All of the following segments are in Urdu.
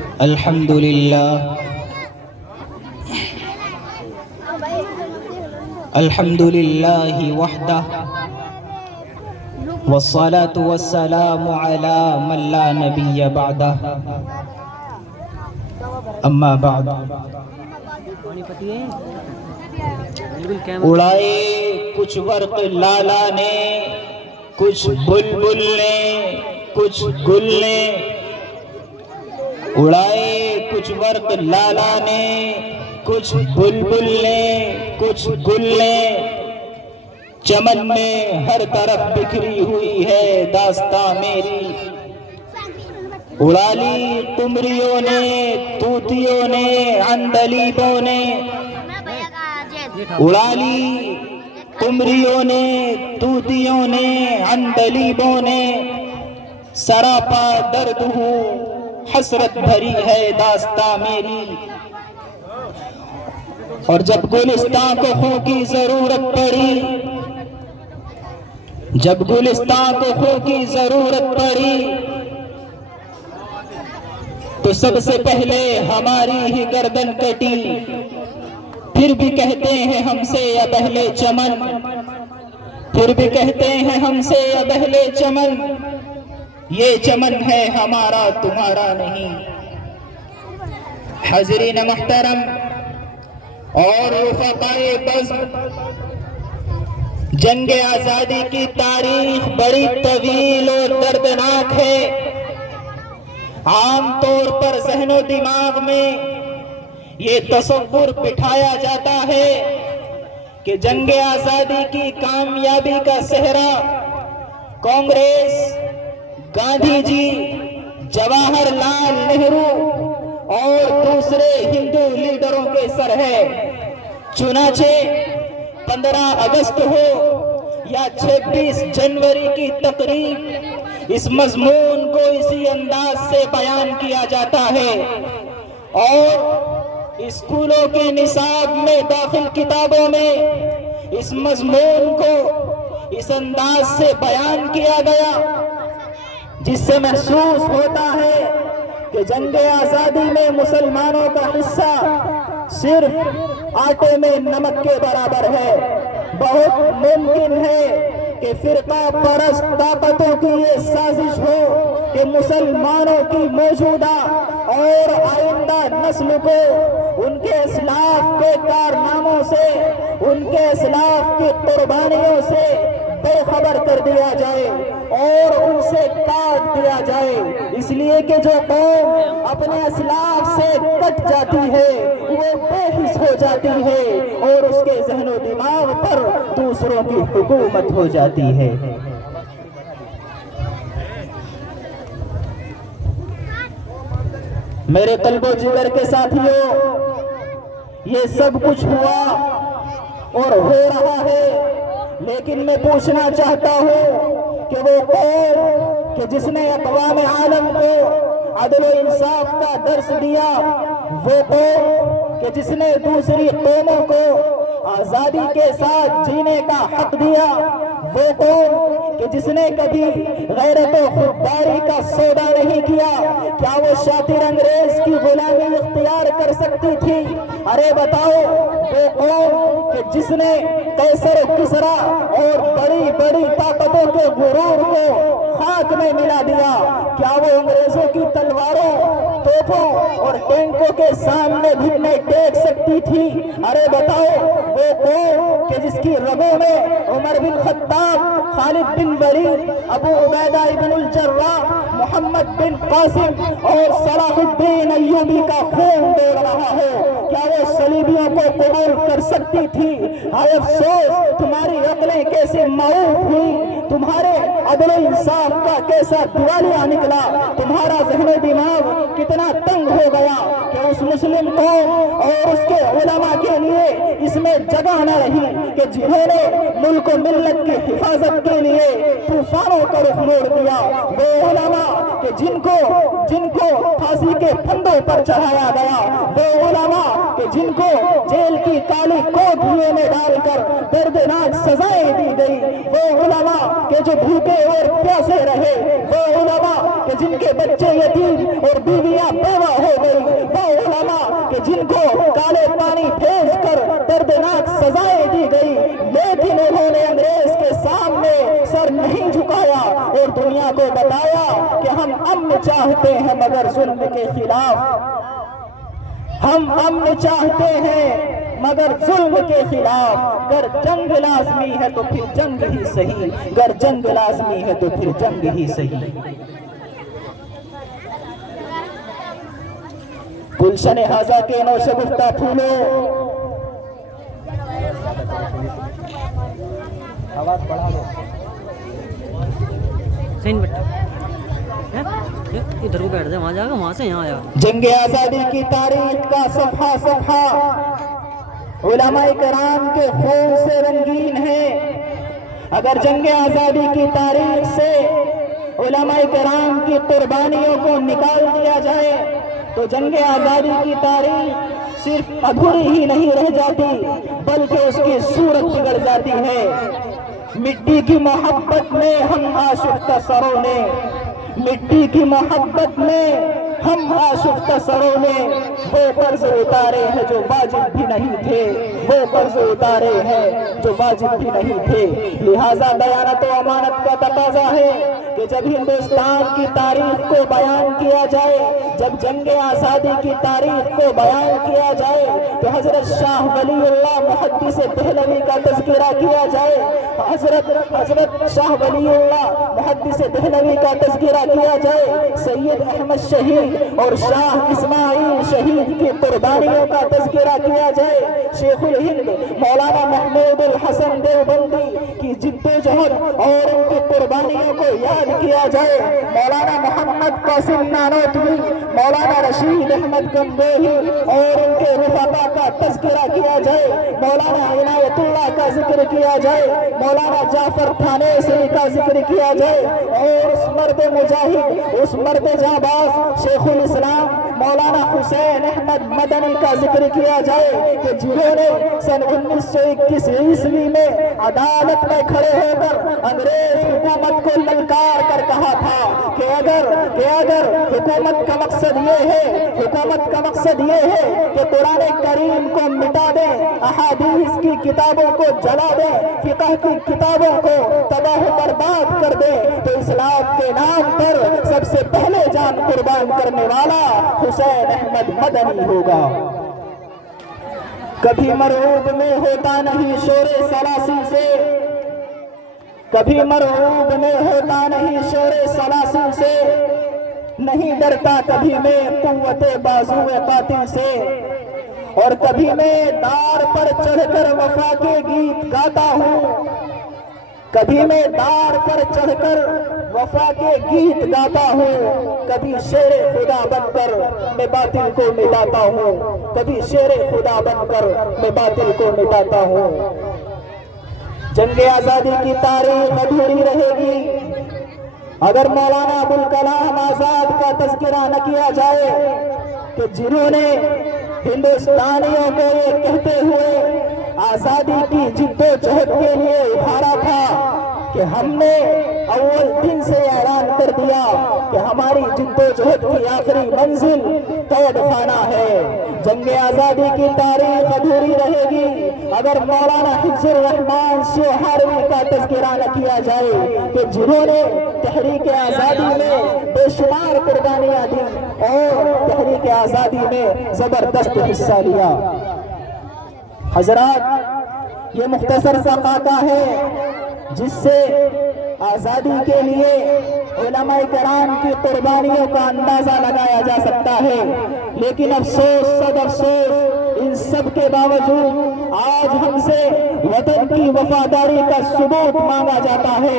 الحمد لله الحمد لله وحده والصلاة والسلام على من لا نبي بعده اما بعد اڑائے کچھ ورق لالا نے، کچھ بلبل نے، کچھ گل نے، اڑائے کچھ ورق لالا نے، کچھ بلبل نے، کچھ گل نے، چمن میں ہر طرف بکھری ہوئی ہے داستاں میری، اڑا لی قمریوں نے، طوطیوں نے، عندلیبوں نے، اڑا لی قمریوں نے، طوطیوں نے، عندلیبوں نے، سراپا درد ہوں حسرت بھری ہے داستاں میری، اور جب گلستان کو خوں کی ضرورت پڑی، جب گلستان کو خوں کی ضرورت پڑی تو سب سے پہلے ہماری ہی گردن کٹی، پھر بھی کہتے ہیں ہم سے اب اہل چمن، پھر بھی کہتے ہیں ہم سے اب اہل چمن، یہ چمن ہے ہمارا تمہارا نہیں۔ حاضرین محترم اور رفقائے بزم، جنگ آزادی کی تاریخ بڑی طویل اور دردناک ہے۔ عام طور پر ذہن و دماغ میں یہ تصور بٹھایا جاتا ہے کہ جنگ آزادی کی کامیابی کا صحرا کانگریس، گاندھی جی، جواہر لال نہرو اور دوسرے ہندو لیڈروں کے سر ہے۔ چنانچہ 15 اگست ہو یا 26 جنوری کی تقریب، اس مضمون کو اسی انداز سے بیان کیا جاتا ہے، اور اسکولوں کے نصاب میں داخل کتابوں میں اس مضمون کو اس انداز سے بیان کیا گیا جس سے محسوس ہوتا ہے کہ جنگ آزادی میں مسلمانوں کا حصہ صرف آٹے میں نمک کے برابر ہے۔ بہت ممکن ہے کہ فرقہ پرست طاقتوں کی یہ سازش ہو کہ مسلمانوں کی موجودہ اور آئندہ نسل کو ان کے اسلاف کے کارناموں سے، ان کے اسلاف کی قربانیوں سے بے خبر کر دیا جائے اور ان سے کاٹ دیا جائے، اس لیے کہ جو قوم اپنے اسلاف سے کٹ جاتی ہے وہ بے حس ہو جاتی ہے اور اس کے ذہن و دماغ پر دوسروں کی حکومت ہو جاتی ہے۔ میرے قلب و جگر کے ساتھیوں، یہ سب کچھ ہوا اور ہو رہا ہے، لیکن میں پوچھنا چاہتا ہوں کہ وہ قوم کہ جس نے اقوام عالم کو عدل و انصاف کا درس دیا، وہ قوم کہ جس نے دوسری قوموں کو آزادی کے ساتھ جینے کا حق دیا، وہ قوم کہ جس نے کبھی غیرت و خودداری کا سودا نہیں کیا، کیا وہ شاطر انگریز کی غلامی اختیار کر سکتی تھی؟ ارے بتاؤ، وہ قوم کہ جس نے قیصر و کسریٰ اور بڑی بڑی طاقتوں کے غرور کو خاک میں ملا دیا، کیا وہ انگریزوں کی تلواروں، توپوں اور ٹینکوں کے سامنے گھٹنے ٹیک سکتی تھی؟ ارے بتاؤ، وہ قوم کہ جس کی رگوں میں عمر بن خطاب، خالد بن ولید، ابو عبیدہ ابن الجراح، محمد بن قاسم اور صلاح الدین ایوبی کا خون دوڑ رہا ہو، کیا وہ صلیبیوں کو قبول کر سکتی تھی؟ ہائے افسوس، تمہاری عقلیں کیسے معوف ہوئی، تمہارے عدل و انصاف کا کیسا دیوالیہ نکلا، تمہارا ذہن و دماغ کتنا تنگ ہو گیا کہ اس مسلم قوم اور اس کے علماء کے لیے اس میں جگہ نہ رہی کہ جنہوں نے ملک و ملت کی حفاظت کے لیے طوفانوں کا رخ موڑ دیا، وہ علماء کہ جن کو پھانسی کے پھندوں پر چڑھایا گیا، وہ علماء کہ جن کو جیل کی کالی کوٹھیوں میں ڈال کر دردناک سزائیں دی گئی، وہ علماء کہ جو بھوکے اور پیاسے رہے، وہ علماء کہ جن کے بچے یتیم اور بیویاں بیوہ ہو گئی، وہ علماء کہ جن کو کالے پانی بھیج کر دردناک سزائیں دی گئی، لیکن انہوں نے انگریز کے سامنے سر نہیں جھکایا اور دنیا کو بتایا کہ ہم امن چاہتے ہیں مگر ظلم کے خلاف، ہم امن چاہتے ہیں مگر ظلم کے خلاف، گر جنگ لازمی ہے تو پھر جنگ ہی صحیح، گر جنگ لازمی ہے تو پھر جنگ ہی صحیح۔ گلشن ہزا کے نو شگفتہ پھولو، آواز بڑھا دو، ادھر کو بیٹھ جائے، وہاں جا گا، وہاں سے یہاں آیا۔ جنگ آزادی کی تاریخ کا صفحہ صفحہ علماء کرام کے خون سے رنگین ہے۔ اگر جنگ آزادی کی تاریخ سے علماء کرام کی قربانیوں کو نکال دیا جائے تو جنگ آزادی کی تاریخ صرف ادھوری ہی نہیں رہ جاتی بلکہ اس کی صورت بگڑ جاتی ہے۔ مٹی کی محبت میں ہم آشفتہ سروں نے، مٹی کی محبت میں ہم آشفتہ سروں نے وہ قرض اتارے ہیں جو واجب بھی نہیں تھے، وہ قرض اتارے ہیں جو واجب بھی نہیں تھے۔ لہٰذا دیانت و امانت کا تقاضا ہے کہ جب ہندوستان کی تاریخ کو بیان کیا جائے، جب جنگ آزادی کی تاریخ کو بیان کیا جائے تو حضرت شاہ ولی اللہ محدث دہلوی کا تذکرہ کیا جائے، حضرت شاہ ولی اللہ محدث دہلوی کا تذکرہ کیا جائے، سید احمد شہید اور شاہ اسماعیل شہید کی قربانیوں کا تذکرہ کیا جائے، شیخ الہند مولانا محمود الحسن دیوبندی کی جد و جہد اور ان کی قربانیوں کو یاد کیا جائے، مولانا محمد قاسم نانوتوی، مولانا رشید احمد گنگوہی اور ان کے رفقا کا تذکرہ کیا جائے، مولانا عنایت اللہ کا ذکر کیا جائے، مولانا جعفر تھانیسری کا ذکر کیا جائے، اور اس مرد مجاہد، اس مرد جانباز شیخ الاسلام مولانا حسین احمد مدنی کا ذکر کیا جائے کہ جنہوں نے سن 1921 عیسوی میں عدالت میں کھڑے ہو کر انگریز حکومت کو للکار کر کہا تھا کہ اگر حکومت کا مقصد یہ ہے کہ قرآن کریم کو مٹا دیں، احادیث کی کتابوں کو جلا دیں، فقہ کی کتابوں کو تباہ و برباد کر دیں، تو اسلام کے نام پر سب سے پہلے جان قربان کرنے والا حسین احمد مدنی ہوگا۔ کبھی مرعوب میں ہوتا نہیں شور سلاسل سے، کبھی مرعوب میں ہوتا نہیں شور سلاسل سے، نہیں ڈرتا کبھی میں قوت بازو قاتل سے، اور کبھی میں دار پر چڑھ کر وفا کے گیت گاتا ہوں، کبھی میں دار پر چڑھ کر وفا کے گیت گاتا ہوں، کبھی شیر خدا بن کر میں باطل کو مٹاتا ہوں، کبھی شیر خدا بن کر میں باطل کو مٹاتا ہوں۔ جنگ آزادی کی تاریخ ادھوری رہے گی اگر مولانا ابوالکلام آزاد کا تذکرہ نہ کیا جائے کہ جنہوں نے ہندوستانیوں کو یہ کہتے ہوئے آزادی کی جد و جہد کے لیے ابھارا تھا کہ ہم نے اول دن سے اعلان کر دیا کہ ہماری جد و جہد کی آخری منزل قید خانہ ہے۔ جنگ آزادی کی تاریخ ادھوری رہے گی اگر مولانا حفظ الرحمان سوہاروی کا تذکرہ نہ کیا جائے کہ جنہوں نے تحریک آزادی میں بے شمار قربانیاں دی اور تحریک آزادی میں زبردست حصہ لیا۔ حضرات، یہ مختصر سا خاکہ ہے جس سے آزادی کے لیے علماء کرام کی قربانیوں کا اندازہ لگایا جا سکتا ہے، لیکن افسوس صد افسوس ان سب کے باوجود آج ہم سے وطن کی وفاداری کا ثبوت مانگا جاتا ہے۔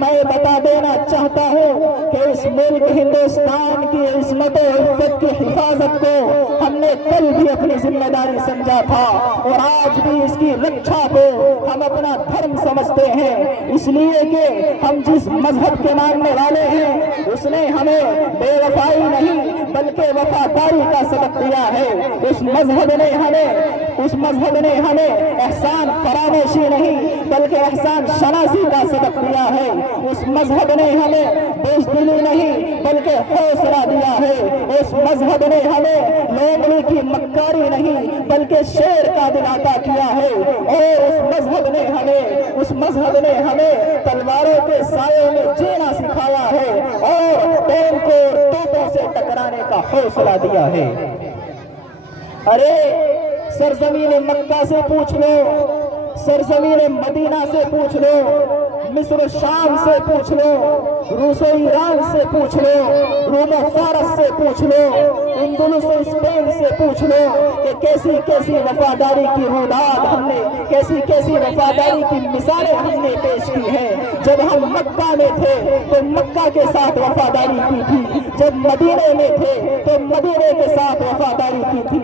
میں بتا دینا چاہتا ہوں کہ اس ملک ہندوستان کی عصمت و عفت کی حفاظت کو ہم نے کل بھی اپنی ذمہ داری سمجھا تھا اور آج بھی اس کی رکشا کو ہم اپنا دھرم سمجھتے ہیں، اس لیے کہ ہم جس مذہب کے ماننے والے ہیں اس نے ہمیں بے وفائی نہیں بلکہ وفاداری کا سبق دیا ہے۔ اس مذہب نے ہمیں احسان فراموشی نہیں بلکہ احسان شناسی کا سبق دیا ہے۔ اس مذہب نے ہمیں بزدلی نہیں بلکہ حوصلہ دیا ہے۔ اس مذہب نے ہمیں لومڑی کی مکاری نہیں بلکہ شیر کا دل عطا کیا ہے، اور اس مذہب نے ہمیں تلواروں کے سائے میں جینا سکھایا ہے اور ٹیم کو توپوں سے ٹکرانے کا حوصلہ دیا ہے۔ ارے سرزمین مکہ سے پوچھ لو، سرزمین مدینہ سے پوچھ لو، مصر شام سے پوچھ لو، روس و ایران سے پوچھ لو، روم و فارس سے پوچھ لو، اندلس و اسپین سے پوچھ لو کہ کیسی کیسی وفاداری کی روداد ہم نے، کیسی کیسی وفاداری کی مثالیں ہم نے پیش کی ہیں۔ جب ہم مکہ میں تھے تو مکہ کے ساتھ وفاداری کی تھی، جب مدینے میں تھے تو مدینے کے ساتھ وفاداری کی تھی،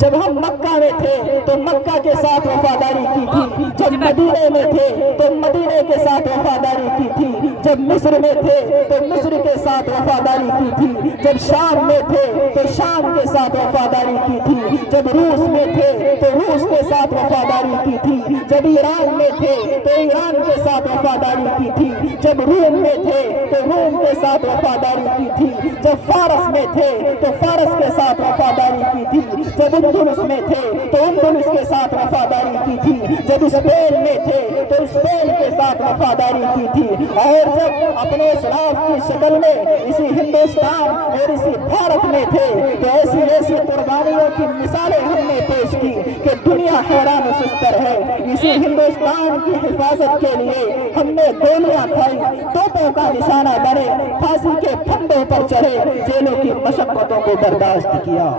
جب ہم مکہ میں تھے تو مکہ کے ساتھ وفاداری کی تھی، جب مدینے میں تھے تو مدینے کے ساتھ وفاداری کی تھی، جب مصر میں تھے تو مصر کے ساتھ وفاداری کی تھی، جب شام میں تھے تو شام کے ساتھ وفاداری کی تھی، جب روس میں تھے تو روس کے ساتھ وفاداری کی تھی، جب ایران میں تھے تو ایران کے ساتھ وفاداری کی تھی، جب روم میں تھے تو روم کے ساتھ وفاداری کی تھی، جب فارس میں تھے تو فارس کے ساتھ وفاداری کی تھی، جب اندلس میں تھے تو اندلس کے ساتھ وفاداری کی تھی، جب اسپین میں تھے تو اسپین کے ساتھ وفاداری کی تھی، اور جب اپنے اسلاف کی شکل میں اسی ہندوستان اور اسی بھارت میں تھے تو ایسی ایسی قربانیوں کی مثالیں ہم نے پیش کی کہ دنیا حیران و شستر ہے۔ اسی ہندوستان کی حفاظت کے لیے ہم نے گولیاں کھائی، توپوں کا نشانہ بنے، پھانسی کے پھندوں پر چڑھے، جیلوں کی مشقتوں کو برداشت کیا۔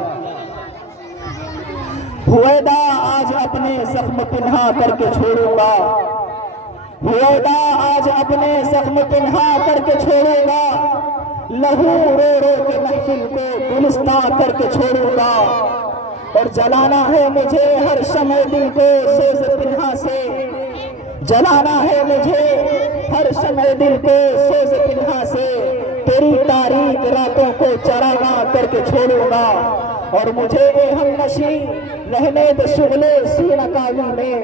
ہویدا آج اپنے زخم پنہا کر کے چھوڑوں گا، ہویدا آج اپنے زخم پنہا کر کے چھوڑوں گا، لہو رو رو کے محفل کو گلستان کر کے چھوڑوں گا، اور جلانا ہے مجھے ہر شمع دل کو سوز پنہا سے، جلانا ہے مجھے ہر شمع دل کو سوز پنہا سے، تیری تاریک راتوں کو چراغاں کر کے چھوڑوں گا، اور مجھے اے ہم نشیں رہنے دے شغل سینہ کاوی میں،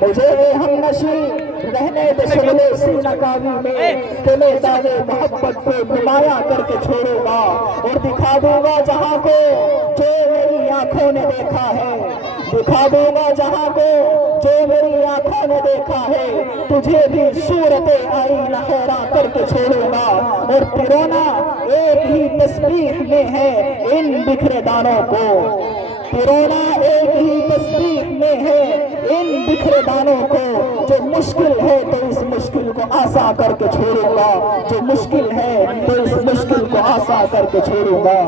مجھے اے ہم نشیں رہنے دے شغل سینہ کاوی میں، تمہیں داغ محبت کو نمایاں کر کے چھوڑوں گا، اور دکھا دوں گا جہاں کو جو میری آنکھوں نے دیکھا ہے، دکھا دوں گا جہاں کو جو میری آنکھوں نے دیکھا ہے، تجھے بھی صورت آئینہ حیران کر کے چھوڑوں گا، اور پیرونا ایک ہی تسبیح میں ہے ان بکھرے دانوں کو، پیرونا ایک ہی تسبیح میں ہے ان بکھرے دانوں کو، جو مشکل ہے تو اس مشکل کو آسان کر کے چھوڑوں گا، جو مشکل ہے تو اس مشکل کو آسان کر کے چھوڑوں گا۔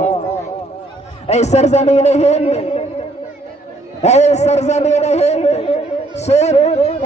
اے سرزمین ہند، اے سرزمین ہند، سن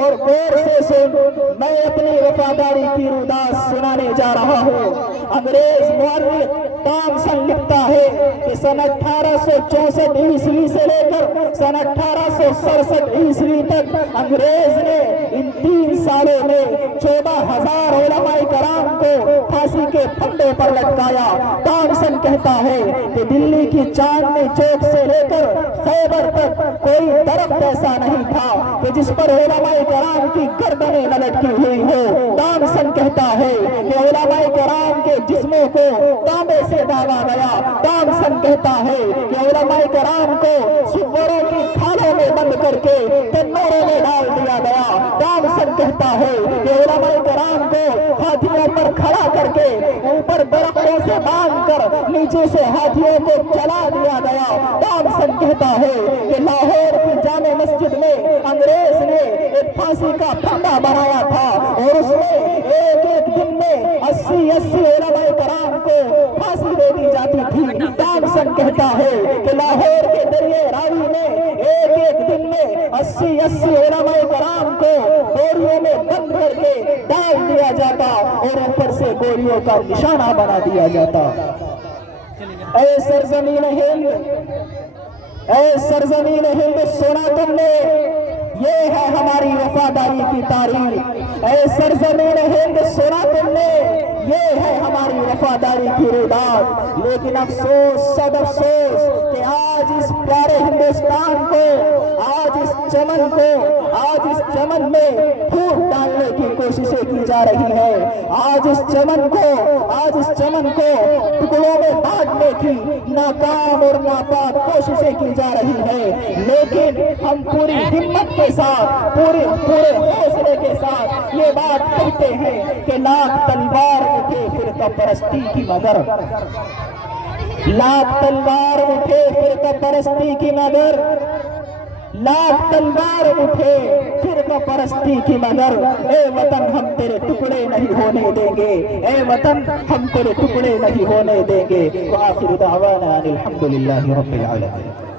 اور غور سے سن، میں اپنی وفاداری کی روداد سنانے جا رہا ہوں۔ انگریز مورخ تامسن لکھتا ہے کہ سن 1864 عیسوی سے لے کر سن 1867 عیسوی تک انگریز نے ان 3 سالوں میں 14,000 علماء کرام کو پھانسی کے پھندوں پر لٹکایا۔ تامسن کہتا ہے کہ دلی کی چاندنی چوک سے لے کر خیبر تک کوئی درخت ایسا نہیں تھا کہ جس پر علماء کرام کی گردنیں نہ لٹکی ہوئی ہو۔ تامسن کہتا ہے کہ علماء کرام کے جسموں کو تانبے سے داغا گیا۔ تامسن کہتا ہے کہ علماء کرام کو سوروں کی کھالوں میں بند کر کے تنوروں میں ڈال دیا گیا۔ تامسن کہتا ہے کہ علماء کرام کو ہاتھیوں پر کھڑا کر کے اوپر درختوں سے باندھ کر نیچے سے ہاتھیوں کو چلا دیا گیا۔ تامسن کہتا ہے کہ لاہور کی جامع مسجد میں انگریز نے ایک پھانسی کا پھندا بنایا تھا اور اس میں ایک دن میں 80 علماء کرام کو پھانسی دے دی جاتی تھی۔ تامسن کہتا ہے کہ لاہور کے دریائے راوی میں ایک دن میں 80 علماء کرام کو گولیوں میں بند کر کے ڈال دیا جاتا اور اوپر سے گولیوں کا نشانہ بنا دیا جاتا۔ اے سرزمین ہند، اے سرزمین ہند سنا تم نے، یہ ہے ہماری وفاداری کی تاریخ۔ اے سرزمین ہند سنا تم نے، یہ ہے ہماری وفاداری کی روداد۔ لیکن افسوس، سب افسوس کہ آج اس پیارے ہندوستان کو، آج اس چمن کو، آج اس چمن میں پھوٹ ڈالنے کی کوششیں کی جا رہی ہے۔ آج اس چمن کو ٹکڑوں میں بانٹنے کی ناکام اور ناپاک کوششیں کی جا رہی ہے۔ لیکن ہم پوری ہمت کے ساتھ، پورے حوصلے کے ساتھ یہ بات کہتے ہیں کہ لاکھ تلوار اٹھے فرقہ پرستی کی مگر، لاکھ تلوار اٹھے فرقہ پرستی کی مگر، لاکھ تلوار اٹھے فرقہ پرستی کی مگر، اے وطن ہم تیرے ٹکڑے نہیں ہونے دیں گے، اے وطن ہم تیرے ٹکڑے نہیں ہونے دیں گے۔ وآخر دعوانا الحمدللہ رب العالمین۔